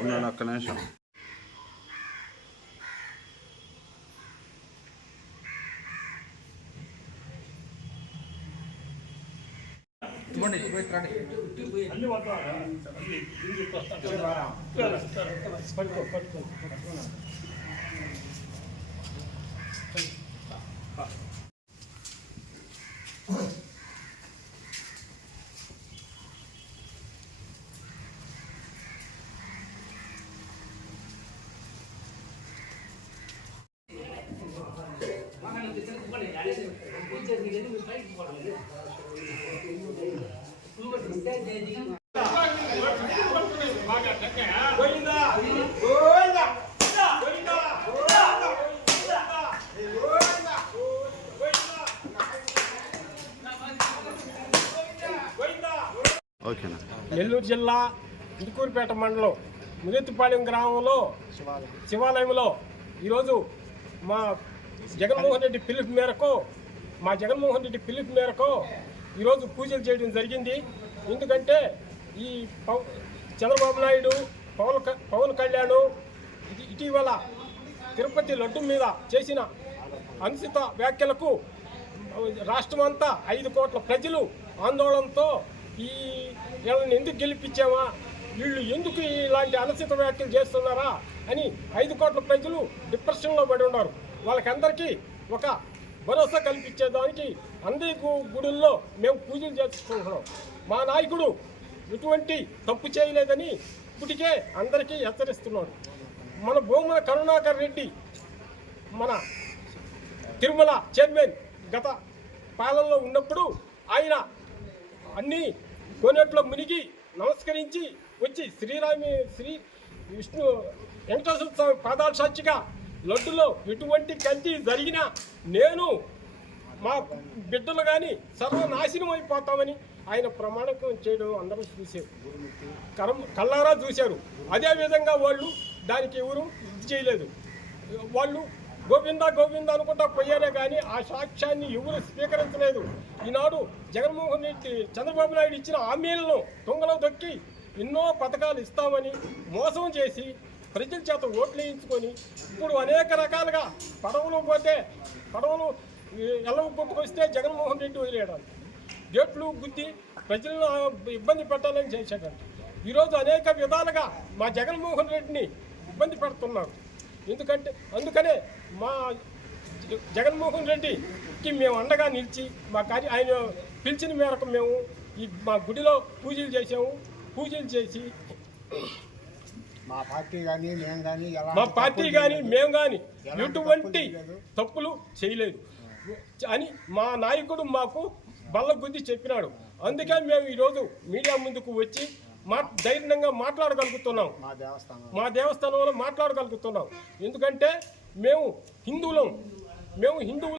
ఉన్నాను ఒక్క నిమిషం అన్ని మొత్తం అన్ని దీనికి వస్తాను పట్టుకో పట్టుకో ఓకేనా నెల్లూరు జిల్లా ఇందుకూరుపేట మండలం ముదెత్తిపాలెం గ్రామంలో శివాలయంలో ఈరోజు మా జగన్మోహన్ రెడ్డి పిలుపు మేరకు మా జగన్మోహన్ రెడ్డి పిలుపు మేరకు ఈరోజు పూజలు చేయడం జరిగింది. ఎందుకంటే ఈ పవ చంద్రబాబు నాయుడు పవన్ పవన్ కళ్యాణ్ ఇది ఇటీవల తిరుపతి లడ్డు మీద చేసిన అనుచిత వ్యాఖ్యలకు రాష్ట్రం అంతా ఐదు కోట్ల ప్రజలు ఆందోళనతో ఈ వీళ్ళని ఎందుకు గెలిపించామా వీళ్ళు ఎందుకు ఇలాంటి అనుచిత వ్యాఖ్యలు చేస్తున్నారా అని ఐదు కోట్ల ప్రజలు డిప్రెషన్లో పడి ఉన్నారు. వాళ్ళకందరికీ ఒక భరోసా కల్పించేదానికి అందరి గుడుల్లో మేము పూజలు చేసుకుంటున్నాం మా నాయకుడు ఎటువంటి తప్పు చేయలేదని ఇప్పటికే అందరికీ హెచ్చరిస్తున్నాడు. మన భూముల కరుణాకర్ రెడ్డి మన తిరుమల చైర్మన్ గత పాలనలో ఉన్నప్పుడు ఆయన అన్నీ కోనేట్లో మునిగి నమస్కరించి వచ్చి శ్రీరామి శ్రీ విష్ణు వెంకటేశ్వర స్వామి పాదాల సాక్షిగా లడ్డులో ఎటువంటి కల్తీ జరిగినా నేను మా బిడ్డలు కానీ సర్వనాశనం అయిపోతామని ఆయన ప్రమాణకం చేయడం అందరూ చూశారు. కరం కల్లారా చూశారు. అదేవిధంగా వాళ్ళు దానికి ఎవరు ఇది చేయలేదు. వాళ్ళు గోవింద గోవింద అనుకుంటా పోయారే కానీ ఆ సాక్ష్యాన్ని ఎవరు స్వీకరించలేదు. ఈనాడు జగన్మోహన్ రెడ్డి చంద్రబాబు నాయుడు ఇచ్చిన హామీలను తొంగలో దొక్కి ఎన్నో పథకాలు ఇస్తామని మోసం చేసి ప్రజల చేత ఓట్లు వేయించుకొని ఇప్పుడు అనేక రకాలుగా పడవలు పోతే పడవలు ఎల్లవ కొట్టుకొస్తే జగన్మోహన్ రెడ్డి వదిలేయడం. గేట్లు గుద్ది ప్రజలను ఇబ్బంది పెట్టాలని చేశాడు. ఈరోజు అనేక విధాలుగా మా జగన్మోహన్ రెడ్డిని ఇబ్బంది పెడుతున్నారు. ఎందుకంటే అందుకనే మా జగన్మోహన్ రెడ్డికి మేము అండగా నిలిచి మా కార్య ఆయన పిలిచిన మేరకు మేము ఈ మా గుడిలో పూజలు చేసాము పూజలు చేసి మా పార్టీ కానీ మేము కానీ ఎలా మా పార్టీ కానీ మేము కానీ ఎటువంటి తప్పులు చేయలేదు. అని మా నాయకుడు మాకు బల్ల గుద్ది చెప్పినాడు. అందుకే మేము ఈరోజు మీడియా ముందుకు వచ్చి మా ధైర్యంగా మాట్లాడగలుగుతున్నాం. మా దేవస్థానం. మా దేవస్థానంలో మాట్లాడగలుగుతున్నాం. ఎందుకంటే మేము హిందువులం. మేము హిందువులు.